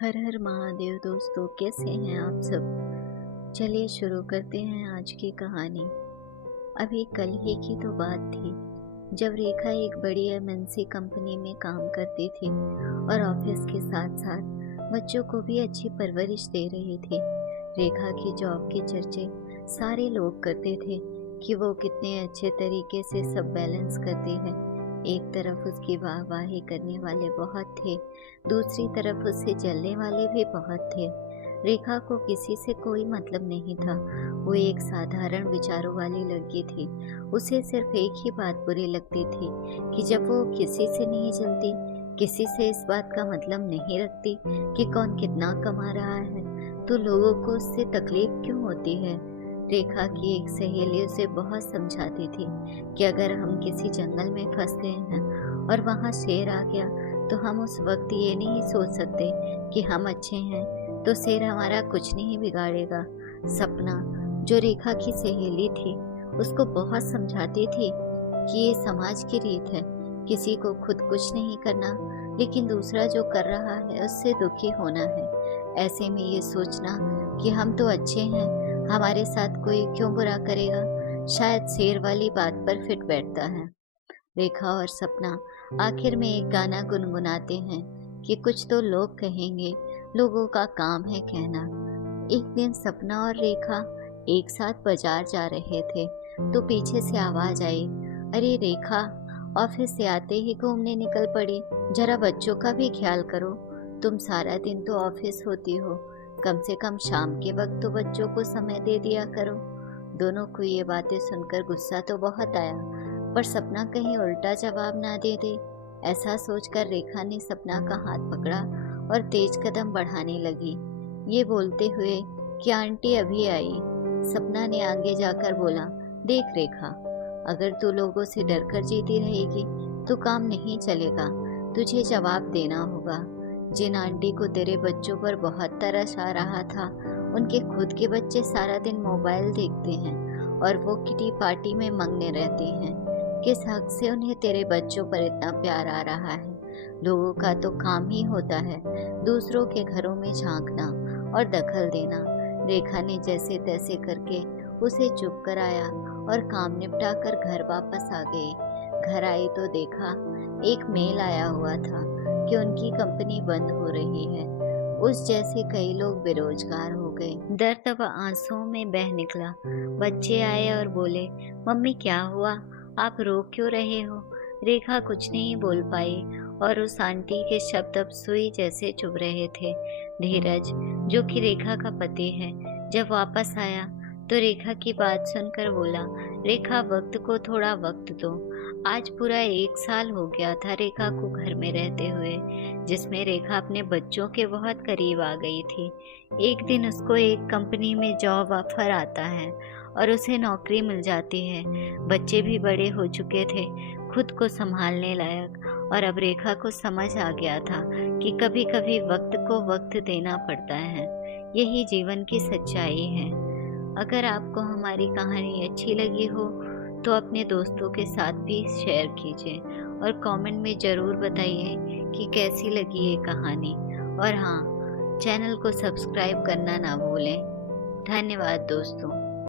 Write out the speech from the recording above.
हर हर महादेव दोस्तों, कैसे हैं आप सब। चलिए शुरू करते हैं आज की कहानी। अभी कल ही की तो बात थी जब रेखा एक बड़ी एमएनसी कंपनी में काम करती थी और ऑफिस के साथ साथ बच्चों को भी अच्छी परवरिश दे रही थी। रेखा की जॉब के चर्चे सारे लोग करते थे कि वो कितने अच्छे तरीके से सब बैलेंस करती है। एक तरफ उसकी वाहवाही करने वाले बहुत थे, दूसरी तरफ उससे जलने वाले भी बहुत थे। रेखा को किसी से कोई मतलब नहीं था। वो एक साधारण विचारों वाली लड़की थी। उसे सिर्फ एक ही बात बुरी लगती थी कि जब वो किसी से नहीं जलती, किसी से इस बात का मतलब नहीं रखती कि कौन कितना कमा रहा है, तो लोगों को उससे तकलीफ क्यों होती है। रेखा की एक सहेली उसे बहुत समझाती थी कि अगर हम किसी जंगल में फंस गए हैं और वहाँ शेर आ गया तो हम उस वक्त ये नहीं सोच सकते कि हम अच्छे हैं तो शेर हमारा कुछ नहीं बिगाड़ेगा। सपना, जो रेखा की सहेली थी, उसको बहुत समझाती थी कि ये समाज की रीत है, किसी को खुद कुछ नहीं करना लेकिन दूसरा जो कर रहा है उससे दुखी होना है। ऐसे में ये सोचना कि हम तो अच्छे हैं, हमारे साथ कोई क्यों बुरा करेगा, शायद शेर वाली बात पर फिट बैठता है। रेखा और सपना आखिर में एक गाना गुनगुनाते हैं कि कुछ तो लोग कहेंगे, लोगों का काम है कहना। एक दिन सपना और रेखा एक साथ बाजार जा रहे थे तो पीछे से आवाज आई, अरे रेखा, ऑफिस से आते ही घूमने निकल पड़ी। जरा बच्चों का भी ख्याल करो, तुम सारा दिन तो ऑफिस होती हो, कम से कम शाम के वक्त तो बच्चों को समय दे दिया करो। दोनों को ये बातें सुनकर गुस्सा तो बहुत आया, पर सपना कहीं उल्टा जवाब ना दे दे, ऐसा सोचकर रेखा ने सपना का हाथ पकड़ा और तेज कदम बढ़ाने लगी, ये बोलते हुए कि आंटी अभी आई। सपना ने आगे जाकर बोला, देख रेखा, अगर तू लोगों से डरकर जीती रहेगी तो काम नहीं चलेगा, तुझे जवाब देना होगा। जिन आंटी को तेरे बच्चों पर बहुत तरस आ रहा था, उनके खुद के बच्चे सारा दिन मोबाइल देखते हैं और वो किटी पार्टी में मंगने रहती हैं। किस हक से उन्हें तेरे बच्चों पर इतना प्यार आ रहा है। लोगों का तो काम ही होता है दूसरों के घरों में झांकना और दखल देना। रेखा ने जैसे तैसे करके उसे चुप कराया और काम निपटा कर घर वापस आ गई। घर आई तो देखा एक मेल आया हुआ था कि उनकी कंपनी बंद हो रही है। उस जैसे कई लोग बेरोजगार हो गए। दर्द अब आंसुओं में बह निकला। बच्चे आए और बोले, मम्मी क्या हुआ, आप रो क्यों रहे हो। रेखा कुछ नहीं बोल पाई और उस आंटी के शब्द अब सुई जैसे चुभ रहे थे। धीरज, जो कि रेखा का पति है, जब वापस आया तो रेखा की बात सुनकर बोला, रेखा वक्त को थोड़ा वक्त दो। आज पूरा 1 साल हो गया था रेखा को घर में रहते हुए, जिसमें रेखा अपने बच्चों के बहुत करीब आ गई थी। एक दिन उसको एक कंपनी में जॉब ऑफर आता है और उसे नौकरी मिल जाती है। बच्चे भी बड़े हो चुके थे, खुद को संभालने लायक, और अब रेखा को समझ आ गया था कि कभी कभी वक्त को वक्त देना पड़ता है। यही जीवन की सच्चाई है। अगर आपको हमारी कहानी अच्छी लगी हो तो अपने दोस्तों के साथ भी शेयर कीजिए और कमेंट में ज़रूर बताइए कि कैसी लगी ये कहानी। और हाँ, चैनल को सब्सक्राइब करना ना भूलें। धन्यवाद दोस्तों।